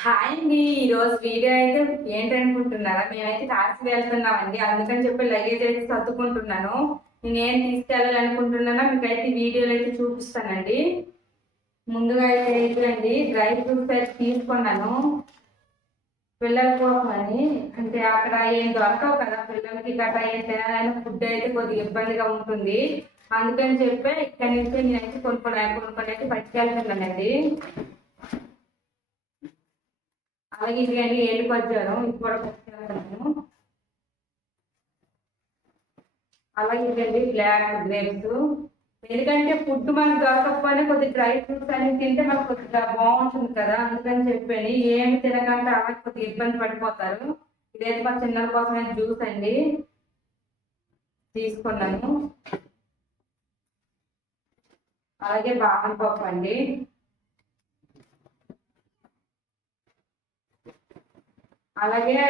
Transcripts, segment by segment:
Hi అండి. ఈరోజు video అయితే ఏంటనుకుంటున్నారా? మేమైతే కాశీ వెళ్తున్నామండి. అందుకని చెప్పి లగేజ్ అయితే సర్దుకుంటున్నాను. నేనేం తీసుకెళ్ళాలనుకుంటున్నానో మీకైతే వీడియోలో అయితే చూపిస్తానండి. ముందుగా అయితే ఇదండి డ్రై ఫ్రూట్స్ అయితే తీసుకున్నాను పిల్లల కోసం అని. అంటే అక్కడ ఏం దొరకవు కదా పిల్లలకి గట్రా ఏం తినాలైనా ఫుడ్ అయితే కొద్దిగా ఇబ్బందిగా ఉంటుంది. అందుకని చెప్పి ఇక్కడి నుంచి నేనైతే కొనుక్కొని అయితే పట్టుకెళ్తున్నానండి. అలాగే ఇవన్నీ ఏలుకొచ్చాను ఇది కూడా పట్టుకెళ్తాను. అలాగే ఇదండి బ్లాక్ గ్రేప్స్. ఎందుకంటే ఫుడ్ మనకు దొరకకపోయినా కొద్ది డ్రై ఫ్రూట్స్ అన్ని తింటే మనకు కొద్దిగా బాగుంటుంది కదా, అందుకని చెప్పని ఏమి తినకంటే అలా కొద్దిగా ఇబ్బంది పడిపోతారు. ఇదైతే మా చిన్నల కోసమే జ్యూస్ అండి తీసుకున్నాను. అలాగే బాదం పప్పు అండి. అలాగే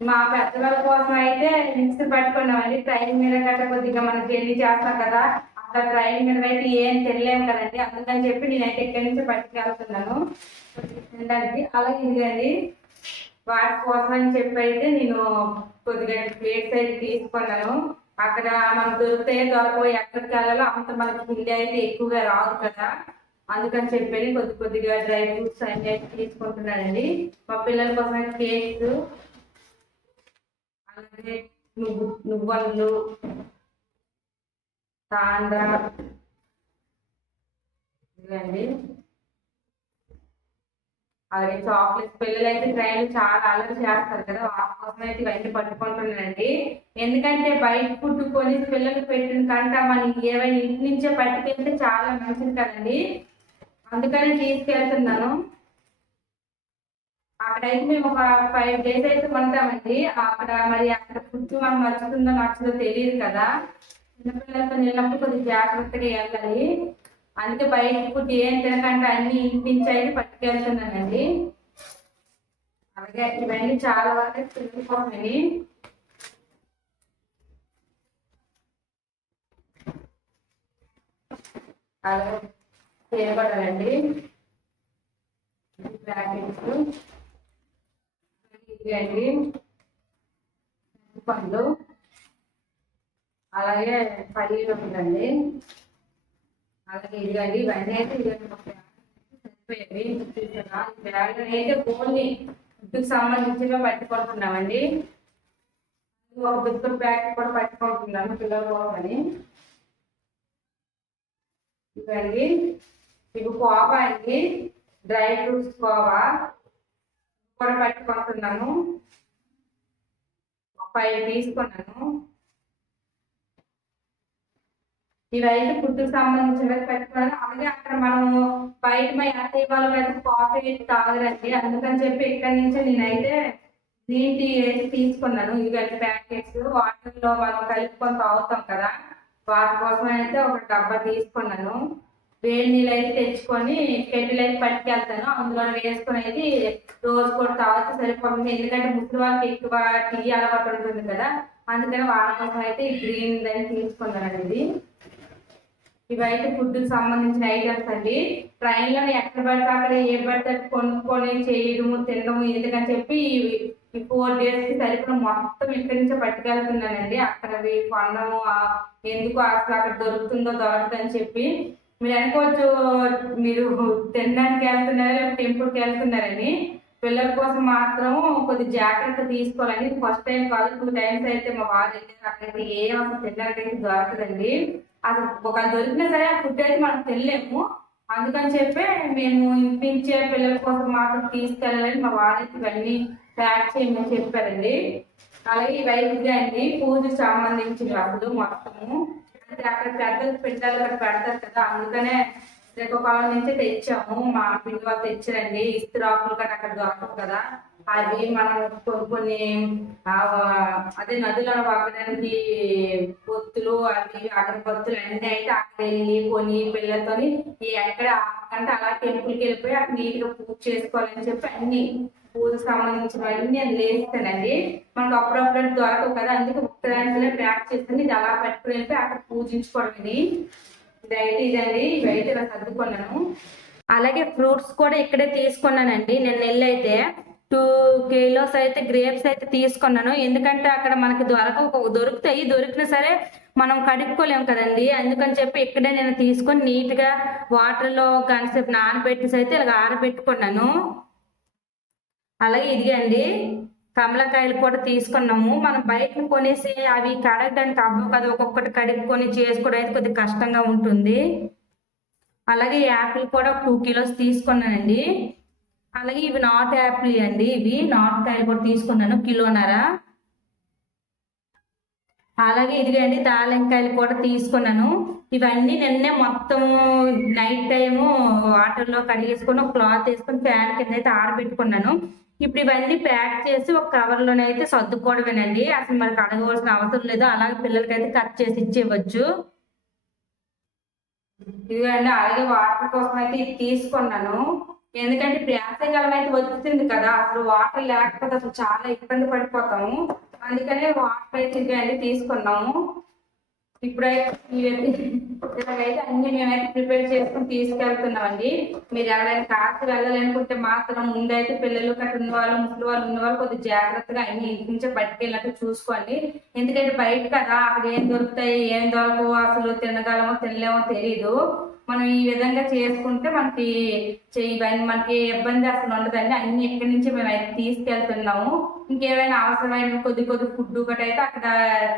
మా పెద్దవాళ్ళ కోసం అయితే మిక్సీ పట్టుకున్నామండి. ట్రైన్ మీద గట్రా కొద్దిగా మనం జర్నీ చేస్తాం కదా, అట్లా ట్రైన్ మీద అయితే ఏం తినలేము కదండి, అందుకని చెప్పి నేనైతే ఇక్కడి నుంచి పట్టుకెళ్తున్నాను తినడానికి. అలాగే ఇదండి వాటి కోసం అని చెప్పి అయితే నేను కొద్దిగా ప్లేట్స్ అయితే తీసుకున్నాను. అక్కడ మనకు దొరకవు ఎక్కడికి వెళ్ళాలో అంత మనకి హిందీ అయితే ఎక్కువగా రాదు కదా, అందుకని చెప్పి కొద్దిగా డ్రై ఫ్రూట్స్ అన్ని అయితే తీసుకుంటున్నానండి. మా పిల్లల కోసం కేక్స్, అలాగే నువ్వులు, తాండ్ర ఇవ్వండి. అలాగే చాక్లెట్స్, పిల్లలు అయితే ట్రైన్ చాలా అల్లరి చేస్తారు కదా, వాళ్ళ కోసం అయితే ఇవన్నీ పట్టుకుంటున్నానండి. ఎందుకంటే బయట ఫుడ్ కొని పిల్లలకు పెట్టిన కంట మనకి ఏవైనా ఇంటి నుంచే పట్టుకెళ్తే చాలా మంచిది కదండి, అందుకని తీసుకెళ్తున్నాను. అక్కడైతే మేము ఒక 5 days అయితే ఉంటామండి. అక్కడ ఫుడ్ మనం నచ్చుతుందో నచ్చదో తెలియదు కదా, చిన్నపిల్లలతో వెళ్ళినప్పుడు కొద్దిగా జాగ్రత్తగా వెళ్ళాలి. అందుకే బయట ఫుడ్ ఏం తినకంటే అన్ని ఇంటించి అయితే పట్టుకెళ్తున్నానండి. అలాగే ఇవన్నీ చాలా వరకు తిరిగిపోతున్నాయి. అలాగే చేయబడాలండి ప్యాకెట్స్ ఇవ్వండి, పండ్లు, అలాగే పల్లీలు ఉందండి. అలాగే ఇదిగండి ఇవన్నీ అయితే సరిపోయేవి. బ్యాగ్ అయితే ఓన్లీ ఫుడ్కి సంబంధించిగా పట్టుకుంటున్నామండి. ఒక బిస్కెట్ ప్యాకెట్ కూడా పట్టుకుంటున్నాను పిల్లల కోసమని. ఇదండి ఇవి కోవా అండి, డ్రై ఫ్రూట్స్ కోవా కూడా పట్టుకుంటున్నాను. 5 తీసుకున్నాను. ఇవైతే ఫుడ్కి సంబంధించినవి పెట్టుకున్నాను. అలాగే అక్కడ మనము బయట మా అత్తయ్య వాళ్ళు అయితే కాఫీ తాగరండి, అందుకని చెప్పి ఇక్కడి నుంచి నేనైతే గ్రీన్ టీ అయితే తీసుకున్నాను. ఇవన్నీ ప్యాకెట్స్ వాటర్లో మనం కలుపుకొని తాగుతాం కదా, వాటి కోసం అయితే ఒక డబ్బా తీసుకున్నాను. వేడి నీళ్ళు అయితే తెచ్చుకొని కెటిల్ అయితే పట్టుకెళ్తాను, అందులో వేసుకొని అయితే రోజు కూడా తాగితే సరిపోతుంది. ఎందుకంటే ముసలి వాళ్ళకి ఎక్కువ టీ అలవాటు ఉంటుంది కదా, అందుకని వాళ్ళ కోసం అయితే ఈ గ్రీన్ దాన్ని తీసుకున్నానండి. ఇవైతే ఫుడ్కి సంబంధించిన ఐటమ్స్ అండి. ట్రైన్లో ఎక్కడ పడితే అక్కడ ఏ పడితే కొనుక్కొని చేయడము తినడము ఎందుకని చెప్పి ఈ 4 days సరిపడా మొత్తం ఇక్కడి నుంచే పట్టుకెళ్తున్నానండి. అక్కడవి కొనడము ఎందుకు అసలు అక్కడ దొరుకుతుందో దొరకదని చెప్పి. మీరు అనుకోవచ్చు మీరు తినడానికి వెళ్తున్నారా లేదా టెంపుల్కి వెళ్తున్నారని. పిల్లల కోసం మాత్రం కొద్ది జాగ్రత్త తీసుకోవాలని. ఫస్ట్ టైం కాదు 2 times అయితే మా వారు వెళ్ళారు. అక్కడైతే ఏం అసలు తినడానికైతే దొరకదండి. అసలు ఒక దొరికినా సరే ఆ ఫుడ్ అయితే మనం తినలేము, అందుకని చెప్పి మేము ఇంపించే పిల్లల కోసం మాత్రం తీసుకెళ్ళాలని మా వారైతే ఇవన్నీ ప్యాక్ చేయమని చెప్పారండి. అలాగే ఇవైతే అండి పూజకు సంబంధించిన అసలు మొత్తము అంటే అక్కడ పెద్దలు పిల్లలు అక్కడ పెడతారు కదా, అందుకనే శ్రీకాకుళం నుంచి తెచ్చాము. మా పిండి వాళ్ళు తెచ్చారండి. ఇస్త్రాకులు కానీ అక్కడ దొరకవు కదా, అది మనం కొన్ని అదే నదులను వాగడానికి పొత్తులు అవి అగరబత్తులు అన్నీ అయితే అక్కడ వెళ్ళి కొని పిల్లలతోని ఎక్కడ అంటే అలా టెంపుల్కి వెళ్ళిపోయి అక్కడ నీట్గా పూజ చేసుకోవాలని చెప్పి అన్ని పూజకు సంబంధించినవన్నీ అది లేస్తానండి. మనకు అప్పుడప్పుడు దొరకవు కదా, అందుకే ఉత్తరాంటిలో ప్యాక్ చేసుకుని ఇది అలా పెట్టుకుని వెళ్ళిపోయి అక్కడ పూజించుకోవడం. ఇదైతే ఇదండి, ఇవైతే ఇలా సర్దుకున్నాను. అలాగే ఫ్రూట్స్ కూడా ఇక్కడే తీసుకున్నానండి. నేను నెల్లైతే 2 కిలోస్ అయితే గ్రేప్స్ అయితే తీసుకున్నాను. ఎందుకంటే అక్కడ మనకి దొరుకుతాయి. దొరికినా సరే మనం కడుక్కోలేము కదండీ! అందుకని చెప్పి ఇక్కడే నేను తీసుకొని నీట్‌గా వాటర్‌లో గంట సేపు నానబెట్టేసి అయితే ఇలాగ ఆరబెట్టుకున్నాను. అలాగే ఇదిగండి కమలకాయలు కూడా తీసుకున్నాము. మనం బయటన కొనేసి అవి కడగడానికి అవ్వవు కదా! ఒక్కొక్కటి కడుక్కొని చేసుకోవడం అయితే కొద్దిగా కష్టంగా ఉంటుంది. అలాగే యాపిల్ కూడా ఒక 2 కిలోస్ తీసుకున్నానండి. అలాగే ఇవి నాటు యాపిల్ అండి. ఇవి నాటుకాయలు కూడా తీసుకున్నాను కిలోన్నర. అలాగే ఇదిగండి దానిమ్మకాయలు కూడా తీసుకున్నాను. ఇవన్నీ నిన్నే మొత్తం నైట్ టైము వాటర్‌లో కడిగేసుకొని ఒక క్లాత్ ఏసుకొని ఫ్యాన్ కిందైతే ఆరబెట్టుకున్నాను. ఇప్పుడు ఇవన్నీ ప్యాక్ చేసి ఒక కవర్‌లోనైతే సర్దుకోవడమేనండి. అసలు మరి కడగవలసిన అవసరం లేదు. అలాగే పిల్లలకైతే కట్ చేసి ఇచ్చేయవచ్చు. ఇదిగోండి అలాగే వాటర్ కోసం అయితే ఇది తీసుకున్నాను. ఎందుకంటే ఇప్పుడు వేసవికాలం అయితే వచ్చింది కదా! అసలు వాటర్ లేకపోతే అసలు చాలా ఇబ్బంది పడిపోతాము. అందుకనే వాటర్ అయితే ఇదిగోండి తీసుకున్నాము. ఇప్పుడైతే ఇలాగైతే అన్ని మేమైతే ప్రిపేర్ చేసుకొని తీసుకెళ్తున్నామండి. మీరు ఎవరైనా కాశీ వెళ్ళాలనుకుంటే మాత్రం ముందైతే పిల్లలు గట్రా ఉన్నవాళ్ళు, ముసలి వాళ్ళు ఉన్నవాళ్ళు కొద్దిగా జాగ్రత్తగా అన్ని ఇంటి నుంచే పట్టుకెళ్ళినట్టు చూసుకోండి. ఎందుకంటే బయట కదా అక్కడ ఏం దొరుకుతాయి, ఏం దొరకవు అసలు తినగలమో తినలేమో తెలీదు. మనం ఈ విధంగా చేసుకుంటే ఇవన్నీ మనకి ఇబ్బంది అసలు ఉండదండి. అన్ని ఇక్కడి నుంచి మేమైతే తీసుకెళ్తున్నాము. ఇంకేమైనా అవసరమైన కొద్ది ఫుడ్ ఒకటి అయితే అక్కడ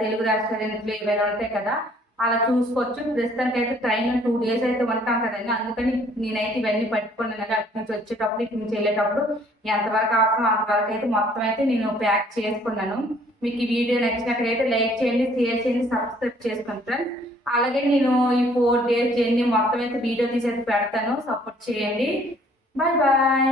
తెలుగు రెస్టారెంట్లు ఏవైనా ఉంటాయి కదా అలా చూసుకోవచ్చు. ప్రస్తుతానికి అయితే ట్రైన్ 2 డేస్ అయితే ఉంటాం కదండి. అందుకని నేనైతే ఇవన్నీ పట్టుకున్నాను. అటు నుంచి వచ్చేటప్పుడు ఇటు నుంచి వెళ్ళేటప్పుడు ఎంతవరకు అవసరం అంతవరకు అయితే మొత్తం అయితే నేను ప్యాక్ చేసుకున్నాను. మీకు ఈ వీడియో నచ్చినట్లయితే లైక్ చేయండి, షేర్ చేయండి, సబ్స్క్రైబ్ చేసుకోండి ఫ్రెండ్స్. అలాగే నేను ఈ 4 డేస్ జర్నీ మొత్తం అయితే వీడియో తీసి పెడతాను. సపోర్ట్ చేయండి. Bye bye.